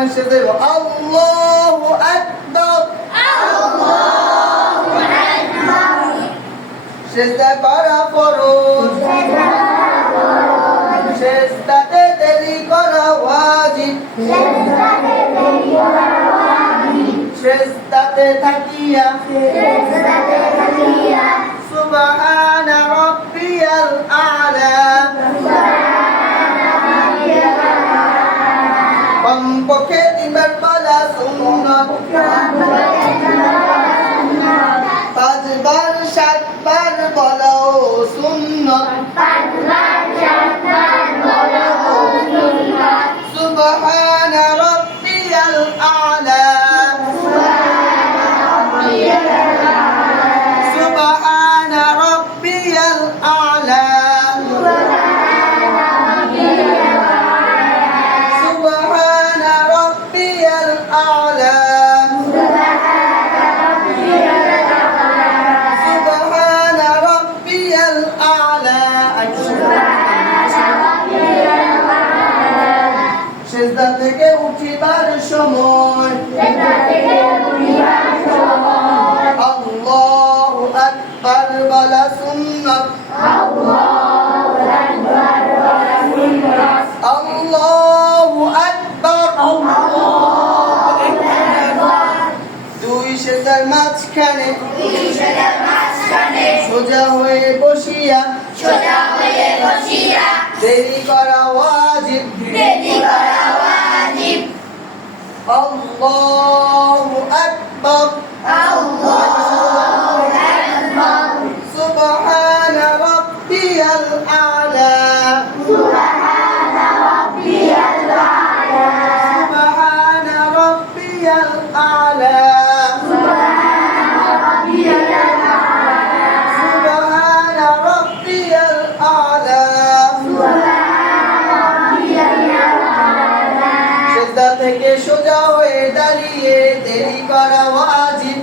বলেন সেজদায় আল্লাহু আকবার। সেজদা করা ফরজ, সেজদাতে দেরি করা ওয়াজিব, সেজদাতে থাকিয়া সুবহানা রাব্বিয়াল আ'লা, কমপক্ষে 3 বার বলা সুন্নাত, 5 বার 7 বার বলাও সুন্নাত, সুবহানা রাব্বিয়াল আ'লা, সুবহানা রাব্বিয়াল আ'লা, সুবহানা রাব্বিয়াল আ'লা, সুবহানা রাব্বিয়াল আ'লা। সেজদা থেকে উঠিবার সময় আল্লাহু আকবার বলা সুন্নাত, আল্লাহু আকবার। 2 সেজদার মাঝখানে সোজা হয়ে বসিয়া দেরি করা ওয়াজিব, আল্লাহু আকবার। সুবহানা রাব্বিয়াল আ'লা, সুবহানা রাব্বিয়াল আ'লা, সুবহানা রাব্বিয়াল আ'লা। সেজদা থেকে সোজা হয়ে দাঁড়িয়ে দেরি করা ওয়াজিব,